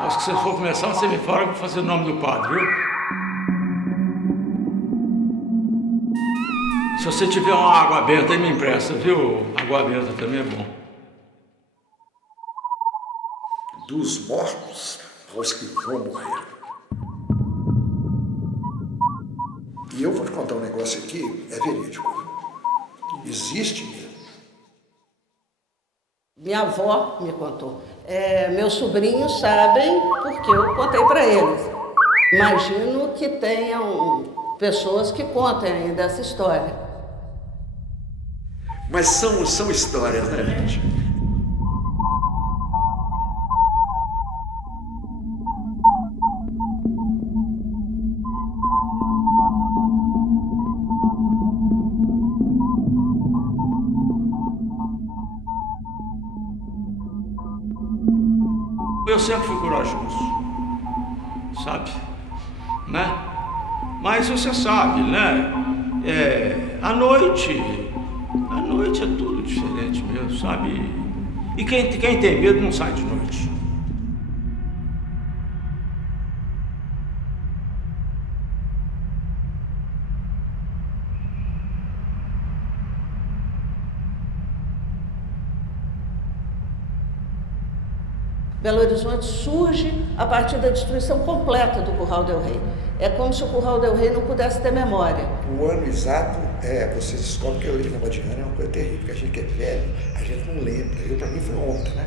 Acho que se for começar, você me fala que eu vou fazer o nome do padre, viu? Se você tiver uma água benta aí, me empresta, viu? Água benta também é bom. Dos mortos aos que vão morrer. E eu vou te contar um negócio aqui, é verídico. Existe mesmo. Minha avó me contou. Meus sobrinhos sabem porque eu contei para eles. Imagino que tenham pessoas que contem ainda essa história. Mas são histórias, né, gente? Eu sempre fui corajoso, sabe? Né? Mas você sabe, né? À noite é tudo diferente mesmo, sabe? E quem tem medo não sai de noite. Belo Horizonte surge a partir da destruição completa do Curral del Rey. É como se o Curral del Rey não pudesse ter memória. O ano exato, você descobre que a origem nabadiana é uma coisa terrível, porque a gente que é velho, a gente não lembra. Para mim foi ontem, né?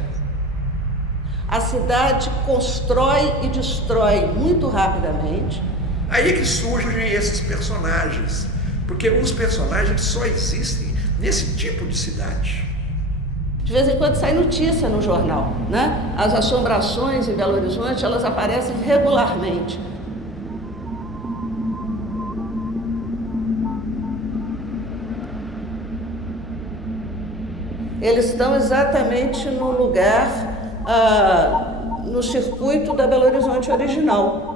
A cidade constrói e destrói muito rapidamente. Aí é que surgem esses personagens, porque os personagens só existem nesse tipo de cidade. De vez em quando sai notícia no jornal, né? As assombrações em Belo Horizonte, elas aparecem regularmente. Eles estão exatamente no lugar, no circuito da Belo Horizonte original.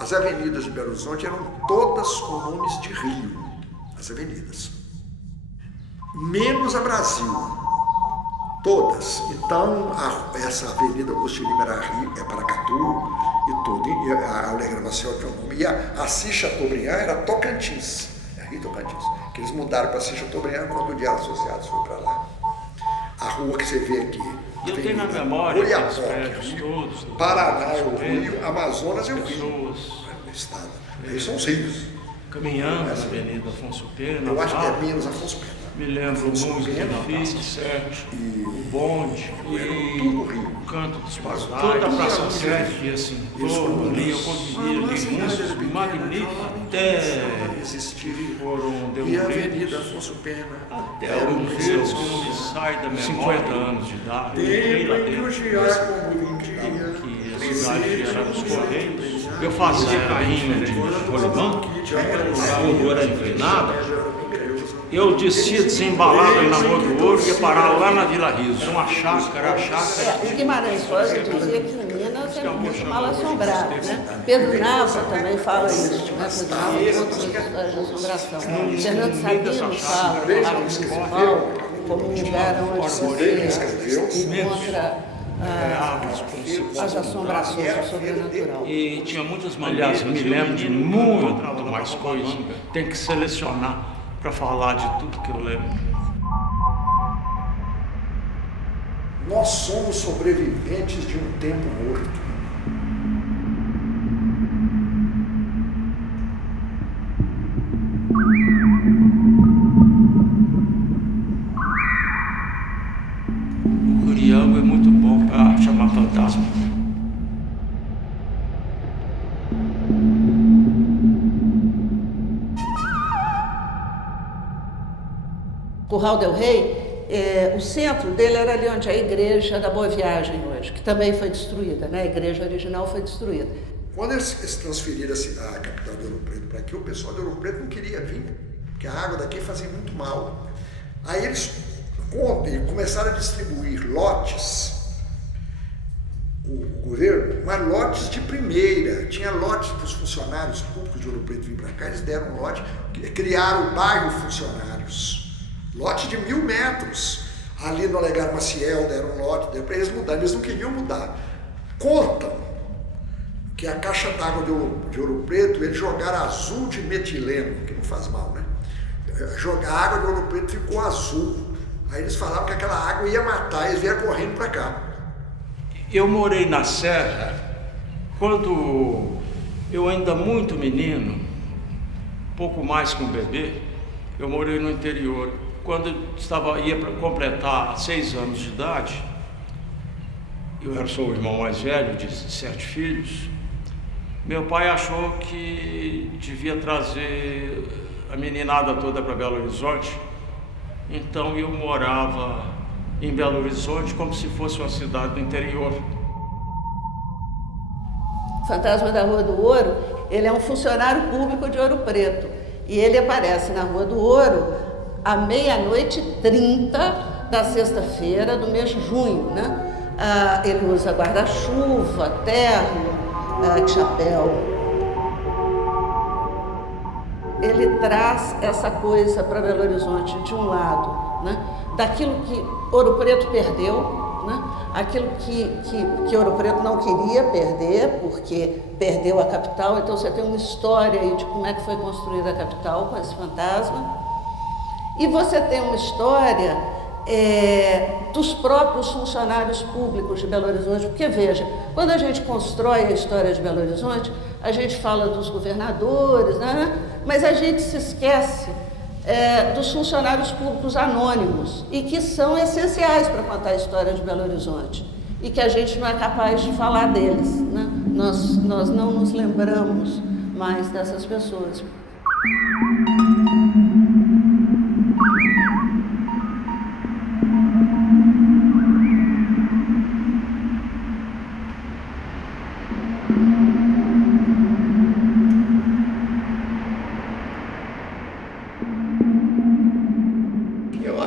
As avenidas de Belo Horizonte eram todas com nomes de rio, as avenidas. Menos a Brasil, todas. Então, essa avenida Augusto de Lima era Rio, Paracatu e tudo. E a Alegre Maciel tinha um nome. E a Assis Chateaubriand era Tocantins, Rio Tocantins. Que eles mudaram para Assis Chateaubriand quando o Diário Associados foi para lá. A rua que você vê aqui. Eu tenho na memória Oiapoque, Rio, Paraná é o Rio, Amazonas é o Rio. Estado. Aí são os rios. Caminhando na Avenida Afonso Pena. Eu acho que é menos Afonso Pena. Me lembro muito do Fiz, o bonde, o canto dos Passos, toda a Praça 7, assim, todo ali, eu convivi ali, músicos magníficos, até existir. Foram E a Avenida Afonso Pena. Até alguns deles que não me sai da memória, 50 anos de idade. Tempo em que o Giacomo vindia, que a cidade era dos Correios. Eu fazia carrinho de rolimã, a rua era inclinada. Eu descia desembalado ali na Rua do Ouro e ia parar lá na Vila Riso. Era uma chácara, O Guimarães Rosa dizia que em Minas é muito mal assombrado, né? Pedro Nava também fala isso, né? Pedro Nava conta outras histórias de assombração. Fernando Sabino fala do Parque Municipal como um lugar onde se encontra as assombrações do sobrenatural. E tinha muitas maneiras. Aliás, me lembro de muito mais coisas. Tem que selecionar para falar de tudo que eu lembro. Nós somos sobreviventes de um tempo morto. O Curiango é muito bom para chamar fantasma. Curral del Rey, o centro dele era ali onde é a igreja da Boa Viagem hoje, que também foi destruída, né? A igreja original foi destruída. Quando eles transferiram a capital de Ouro Preto para aqui, o pessoal de Ouro Preto não queria vir, porque a água daqui fazia muito mal. Aí eles começaram a distribuir lotes, o governo, mas lotes de primeira. Tinha lotes para os funcionários públicos de Ouro Preto vir para cá, eles deram um lote, criaram o bairro Funcionários. Lote de 1.000 metros. Ali no Olegário Maciel deram um lote para eles mudarem, eles não queriam mudar. Contam que a caixa d'água de Ouro Preto, eles jogaram azul de metileno, que não faz mal, né? A água de Ouro Preto ficou azul. Aí eles falavam que aquela água ia matar, eles vieram correndo para cá. Eu morei na Serra quando eu ainda muito menino, pouco mais que um bebê, eu morei no interior. Quando ia para completar 6 anos de idade, eu sou o irmão mais velho de 7 filhos, meu pai achou que devia trazer a meninada toda para Belo Horizonte, então eu morava em Belo Horizonte como se fosse uma cidade do interior. O fantasma da Rua do Ouro, ele é um funcionário público de Ouro Preto e ele aparece na Rua do Ouro à 00h30 da sexta-feira do mês de junho, né? Ele usa guarda-chuva, terno, chapéu. Ele traz essa coisa para Belo Horizonte, de um lado, né? Daquilo que Ouro Preto perdeu, né? Aquilo que Ouro Preto não queria perder, porque perdeu a capital, então você tem uma história aí de como é que foi construída a capital com esse fantasma. E você tem uma história dos próprios funcionários públicos de Belo Horizonte, porque veja, quando a gente constrói a história de Belo Horizonte, a gente fala dos governadores, né? Mas a gente se esquece dos funcionários públicos anônimos e que são essenciais para contar a história de Belo Horizonte e que a gente não é capaz de falar deles, né? Nós não nos lembramos mais dessas pessoas.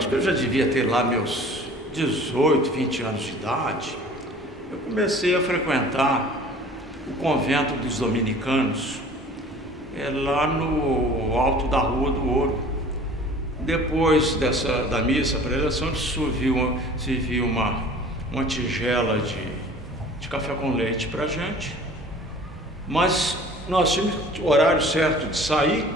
Eu já devia ter lá meus 18, 20 anos de idade. Eu comecei a frequentar o convento dos dominicanos, lá no alto da Rua do Ouro. Depois da missa para a eleição, serviu uma tigela de café com leite para a gente, mas nós tínhamos o horário certo de sair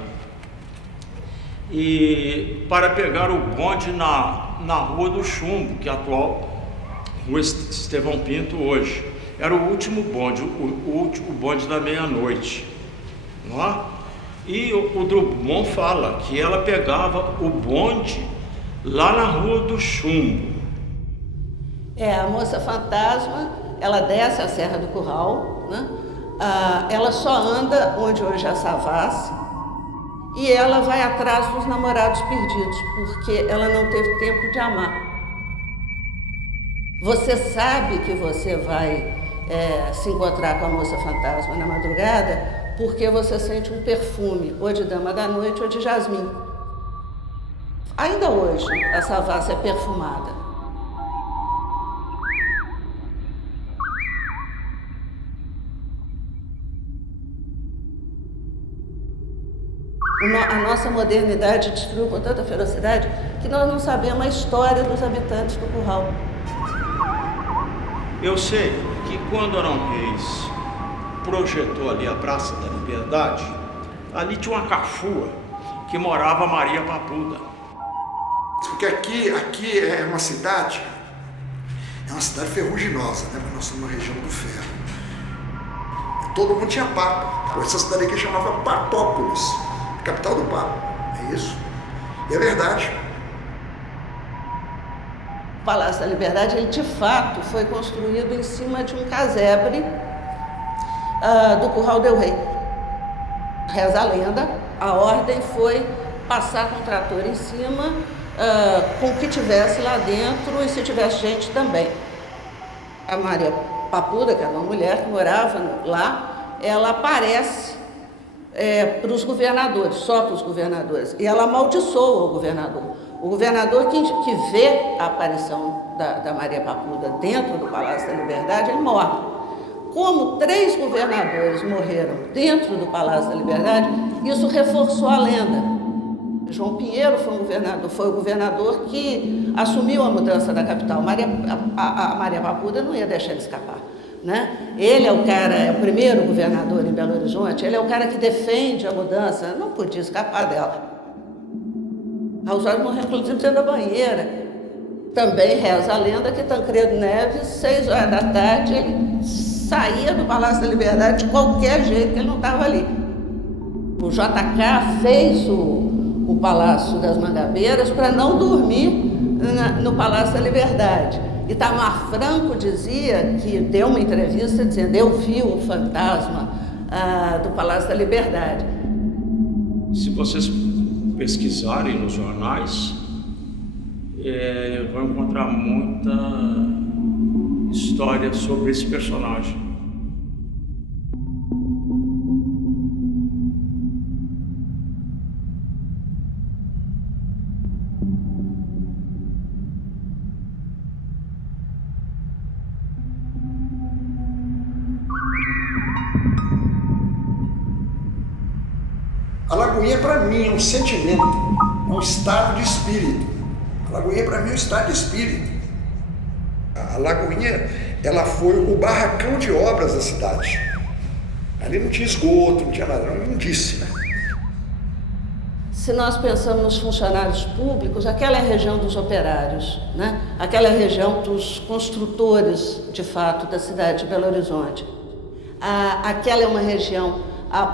e para pegar o bonde na Rua do Chumbo, que é a atual Rua Estevão Pinto hoje. Era o último bonde, o bonde da meia-noite, não é? E o Drummond fala que ela pegava o bonde lá na Rua do Chumbo. A moça fantasma, ela desce a Serra do Curral, né? Ela só anda onde hoje é a Savassi, e ela vai atrás dos namorados perdidos, porque ela não teve tempo de amar. Você sabe que você vai se encontrar com a moça fantasma na madrugada porque você sente um perfume, ou de dama da noite ou de jasmim. Ainda hoje, a Savassi é perfumada. A nossa modernidade destruiu com tanta ferocidade que nós não sabemos a história dos habitantes do Curral. Eu sei que quando Arão Reis projetou ali a Praça da Liberdade, ali tinha uma cafua que morava Maria Papuda. Porque aqui é uma cidade ferruginosa, né? Porque nós estamos na região do ferro. Todo mundo tinha papo. Essa cidade aqui chamava Papópolis. Capital do papo, é isso? E é verdade. O Palácio da Liberdade, ele de fato foi construído em cima de um casebre do Curral del Rei. Reza a lenda, a ordem foi passar com o trator em cima, com o que tivesse lá dentro e se tivesse gente também. A Maria Papuda, que era uma mulher que morava lá, ela aparece para os governadores, só para os governadores, e ela amaldiçoa o governador. O governador que vê a aparição da Maria Papuda dentro do Palácio da Liberdade, ele morre. Como 3 governadores morreram dentro do Palácio da Liberdade, isso reforçou a lenda. João Pinheiro foi o governador que assumiu a mudança da capital. A Maria Papuda não ia deixar ele escapar, né? Ele é o cara, é o primeiro governador em Belo Horizonte, ele é o cara que defende a mudança, não podia escapar dela. Raul Soares morreu, inclusive, dentro da banheira. Também reza a lenda que Tancredo Neves, 6 horas da tarde, ele saía do Palácio da Liberdade de qualquer jeito, que ele não estava ali. O JK fez o Palácio das Mangabeiras para não dormir no Palácio da Liberdade. Itamar Franco dizia, que deu uma entrevista dizendo, eu vi o fantasma do Palácio da Liberdade. Se vocês pesquisarem nos jornais, vão encontrar muita história sobre esse personagem. A Lagoinha, para mim, é um sentimento, é um estado de espírito. A Lagoinha, para mim, é um estado de espírito. A Lagoinha, ela foi o barracão de obras da cidade. Ali não tinha esgoto, não tinha nada, era lindíssima. Se nós pensamos nos funcionários públicos, aquela é a região dos operários, né? Aquela é a região dos construtores, de fato, da cidade de Belo Horizonte. Aquela é uma região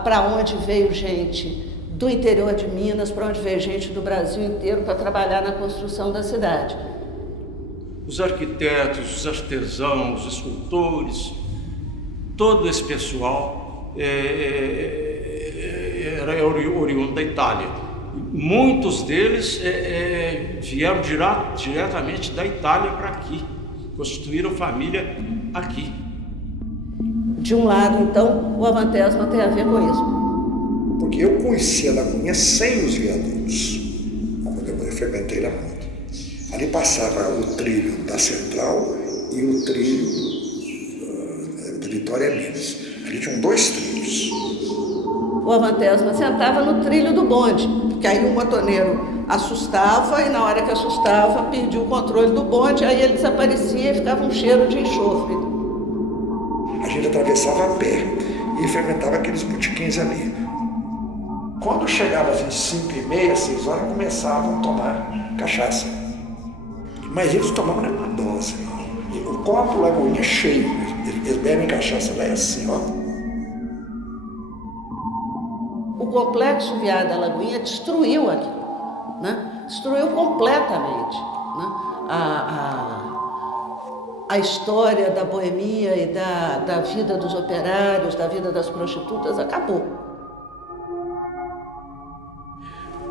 para onde veio gente do interior de Minas, para onde veio gente do Brasil inteiro para trabalhar na construção da cidade. Os arquitetos, os artesãos, os escultores, todo esse pessoal era oriundo da Itália. Muitos deles vieram diretamente da Itália para aqui, constituíram família aqui. De um lado, então, o Avantesma tem a ver com isso. Porque eu conheci a Lagoinha sem os viadutos, quando eu frequentei lá muito. Ali passava o trilho da Central e o trilho da Vitória Minas. Ali tinham 2 trilhos. O Avantesma sentava no trilho do bonde, porque aí o motoneiro assustava e na hora que assustava perdia o controle do bonde, aí ele desaparecia e ficava um cheiro de enxofre. A gente atravessava a pé e frequentava aqueles botequins ali. Quando chegava às 5h30, 6 horas, começavam a tomar cachaça. Mas eles tomavam na dose. O copo Lagoinha é cheio. Eles bebem cachaça lá, é assim, ó. O complexo viário da Lagoinha destruiu aquilo, né? Destruiu completamente, né? A história da boemia e da vida dos operários, da vida das prostitutas, acabou.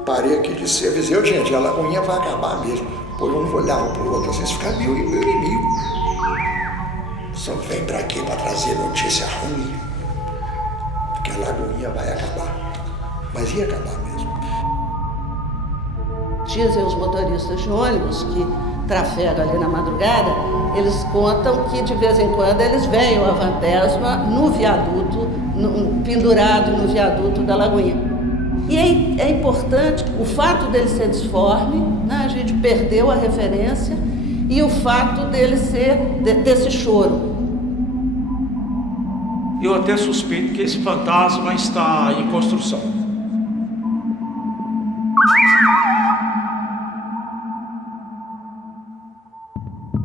Parei aqui de ser, avisei, gente, a Lagoinha vai acabar mesmo. Pô, um olhava pro outro, assim, ficar meu inimigo. Só vem pra quê? Pra trazer notícia ruim. Porque a Lagoinha vai acabar. Mas ia acabar mesmo. Dizem os motoristas de ônibus que trafegam ali na madrugada, eles contam que de vez em quando eles veem o Avantesma no viaduto, pendurado no viaduto da Lagoinha. E é importante o fato dele ser disforme, né? A gente perdeu a referência, e o fato dele ser desse choro. Eu até suspeito que esse fantasma está em construção.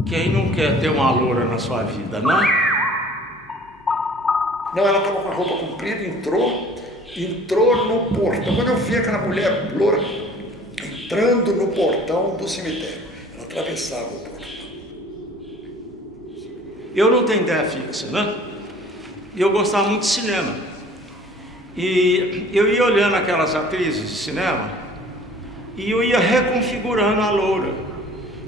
Quem não quer ter uma loura na sua vida, né? Não, ela estava com a roupa comprida, entrou no portão. Quando eu vi aquela mulher loura entrando no portão do cemitério, ela atravessava o portão. Eu não tenho ideia fixa, né? Eu gostava muito de cinema. E eu ia olhando aquelas atrizes de cinema e eu ia reconfigurando a loura.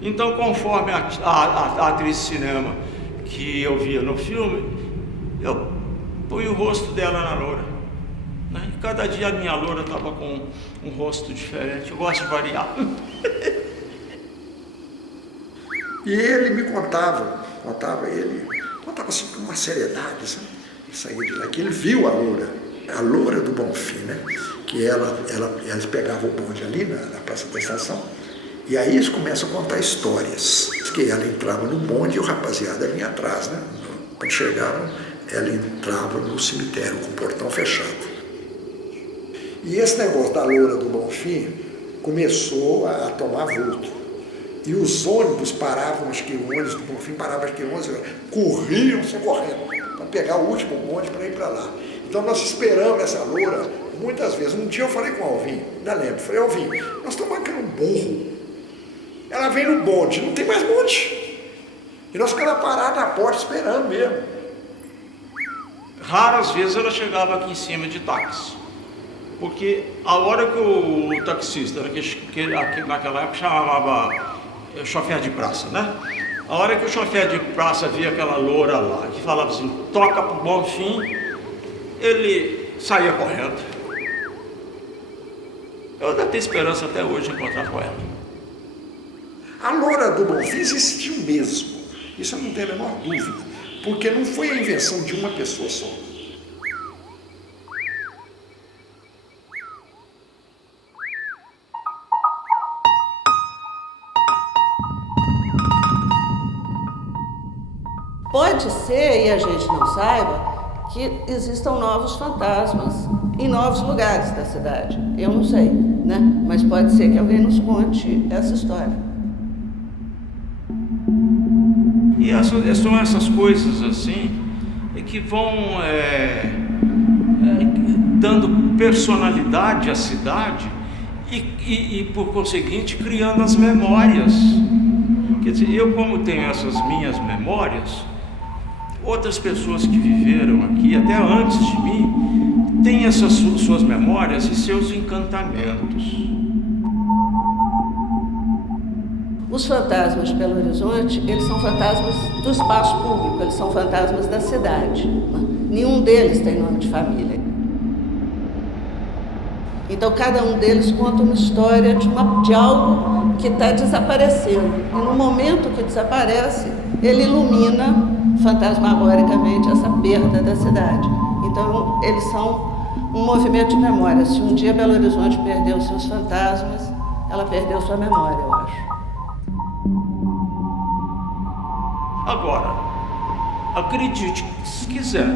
Então, conforme a atriz de cinema que eu via no filme, eu punha o rosto dela na loura. Né? E cada dia a minha loura estava com um rosto diferente. Eu gosto de variar. E ele me contava assim com uma seriedade, sabe? Ele saía de lá, que ele viu a loura. A Loura do Bonfim, né? Que eles pegavam o bonde ali na Praça da Estação, e aí eles começam a contar histórias. Que ela entrava no bonde e o rapaziada vinha atrás, né? Quando chegavam, ela entrava no cemitério com o portão fechado. E esse negócio da Loura do Bonfim começou a tomar vulto. E os ônibus paravam, acho que o ônibus do Bonfim parava, acho que 11 horas, corriam, sem correndo, para pegar o último bonde para ir para lá. Então nós esperamos essa loura muitas vezes. Um dia eu falei com o Alvin, ainda lembro, falei, Alvin, nós estamos marcando um burro. Ela vem no bonde, não tem mais bonde. E nós ficamos parados na porta esperando mesmo. Raras vezes ela chegava aqui em cima de táxi. Porque a hora que o taxista, que naquela época chamava chofer de praça, né? A hora que o chofer de praça via aquela loura lá, que falava assim, toca pro Bonfim, ele saía correndo. Eu ainda tenho esperança até hoje de encontrar com ela. A Loura do Bonfim existiu mesmo. Isso eu não tenho a menor dúvida. Porque não foi a invenção de uma pessoa só. Pode ser, e a gente não saiba, que existam novos fantasmas em novos lugares da cidade. Eu não sei, né? Mas pode ser que alguém nos conte essa história. E são essas coisas assim que vão dando personalidade à cidade e por conseguinte criando as memórias. Quer dizer, eu como tenho essas minhas memórias, outras pessoas que viveram aqui até antes de mim têm essas suas memórias e seus encantamentos. Os fantasmas de Belo Horizonte, eles são fantasmas do espaço público, eles são fantasmas da cidade, né? Nenhum deles tem nome de família. Então, cada um deles conta uma história de algo que está desaparecendo. E no momento que desaparece, ele ilumina fantasmagoricamente essa perda da cidade. Então, eles são um movimento de memória. Se um dia Belo Horizonte perdeu seus fantasmas, ela perdeu sua memória, eu acho. Agora, acredite se quiser,